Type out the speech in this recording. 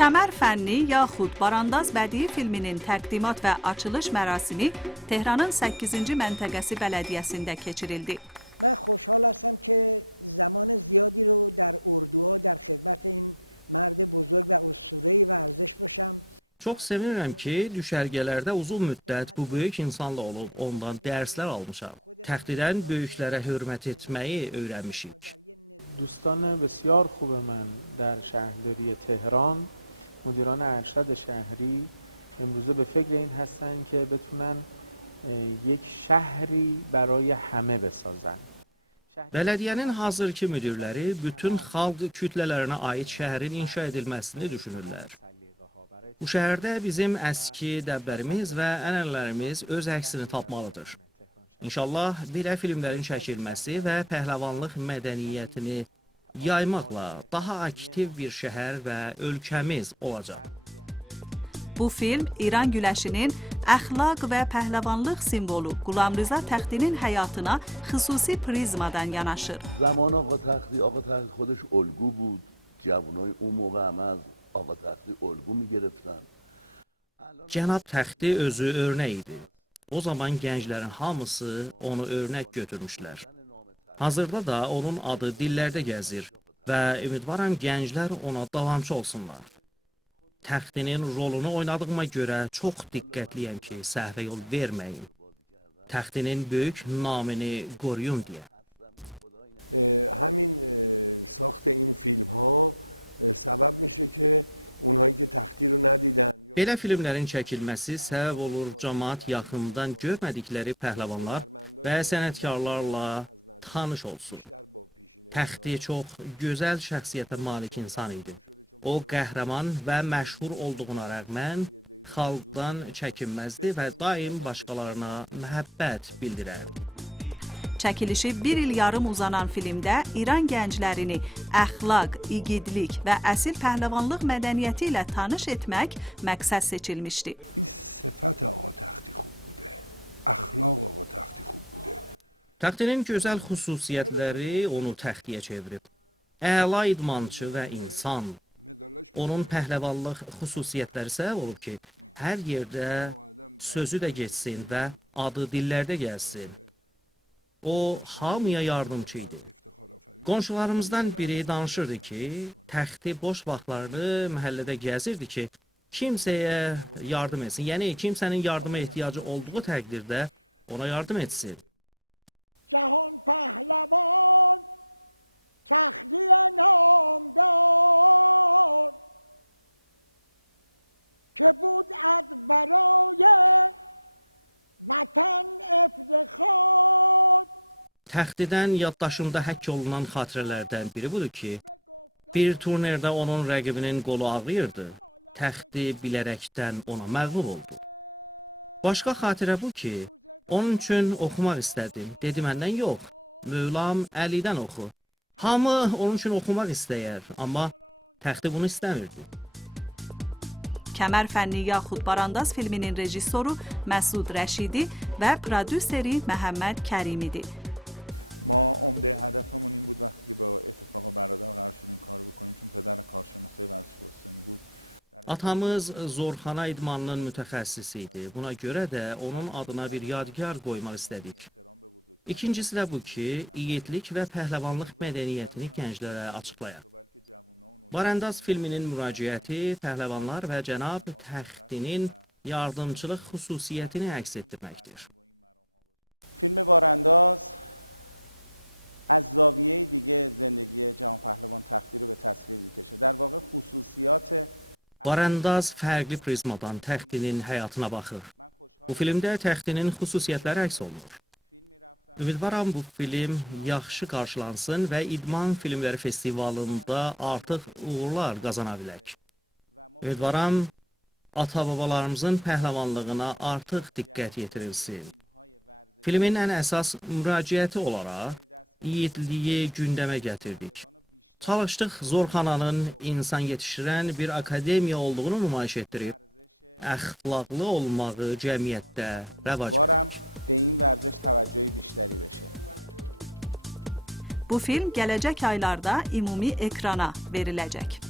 Kəmər fənni yaxud Barandaz bədii filminin təqdimat və açılış mərasimi Tehranın 8-ci məntəqəsi bələdiyyəsində keçirildi. Çox sevinirəm ki, düşərgələrdə uzun müddət bu böyük insanla olub, ondan dərslər almışam. Təxtidən böyüklərə hörmət etməyi öyrənmişik. دوستان بسیار خوب من در شهرداری تهران مدیران ارشد شهری امروزه به فکر این هستن که بتونن یک شهری برای همه بسازن. Bələdiyyənin hazırki müdirləri bütün xalq kütlələrinə aid şəhərin inşa edilməsini düşünürlər. Bu şəhərdə bizim əski dəblərimiz və ənənələrimiz öz əksini tapmalıdır. İnşallah belə filmlərin çəkilməsi və pəhləvanlıq mədəniyyətini yaymaqla daha aktiv bir şəhər və ölkəmiz olacaq. Bu film İran güləşinin əxlaq və pəhləvanlıq simvolu Qulamriza Təxtinin həyatına xüsusi prizmadan yanaşır. زمان آقا تختی خودش الگو بود. جوانای اون موقع همه از آقا تختی الگو می‌گرفتن. Cənab Təxti özü örnək idi. O zaman gənclərin hamısı onu örnək götürmüşlər. Hazırda da onun adı dillərdə gəzir və ümidvaram gənclər ona davamçı olsunlar. Təxtinin rolunu oynadığıma görə çox diqqətliyəm ki, səhvə yol verməyim. Təxtinin böyük namını qoruyum deyə. Belə filmlərin çəkilməsi səbəb olur cəmaət yaxından görmədikləri pəhləvanlar və sənətkarlarla tanış olsun. Təxti çox gözəl şəxsiyyətə malik insan idi. O, qəhrəman və məşhur olduğuna rəğmən xalqdan çəkinməzdi və daim başqalarına məhəbbət bildirərdi. Çəkilişi bir il yarım uzanan filmdə İran gənclərini əxlaq, igidlik və əsil pəhləvanlıq mədəniyyəti ilə tanış etmək məqsəd seçilmişdi. Təxtinin gözəl xüsusiyyətləri onu təxtiyə çevirib. Əla idmançı və insan. Onun pəhləvanlıq xüsusiyyətləri səbəb olub ki, hər yerdə sözü də geçsin və adı dillərdə gəlsin. O, hamıya yardımcı idi. Qonşularımızdan biri danışırdı ki, Təxti boş vaxtlarını məhəllədə gəzirdi ki, kimsəyə yardım etsin. Yəni, kimsənin yardıma ehtiyacı olduğu təqdirdə ona yardım etsin. Təxtidən yaddaşımda həkk olunan xatirələrdən biri budur ki, bir turnirdə onun rəqibinin qolu ağrıyırdı. Təxti bilərəkdən ona məğlub oldu. Başqa xatirə bu ki, onun üçün oxumaq istədim. Dedi məndən yox, Mövlam Əlidən oxu. Hamı onun üçün oxumaq istəyər, amma Təxti bunu istəmirdi. Kəmər fənni yaxud Barandaz filminin rejissoru Məsud Rəşidi və prodüseri Məhəmməd Kərimidir. Atamız zorxana idmanının mütəxəssisi idi. Buna görə də onun adına bir yadigar qoymaq istədik. İkincisi də bu ki, igidlik və pəhləvanlıq mədəniyyətini gənclərə açıqlayaq. Barandaz filminin müraciəti pəhləvanlar və Cənab Təxtinin yardımçılıq xüsusiyyətini əks etdirməkdir. Barandaz fərqli prizmadan Təxtinin həyatına baxır. Bu filmdə Təxtinin xüsusiyyətləri əks olunur. Ümidvaram bu film yaxşı qarşılansın və İdman Filmləri Festivalında artıq uğurlar qazana bilək. Ümidvaram ata-babalarımızın pəhləvanlığına artıq diqqət yetirilsin. Filmin ən əsas müraciəti olaraq igidliyi gündəmə gətirdik. Çalışdıq Zorxananın insan yetişdirən bir akademiya olduğunu nümayiş etdirib, əxlaqlı olmağı cəmiyyətdə rəvac verək. Bu film gələcək aylarda ümumi ekrana veriləcək.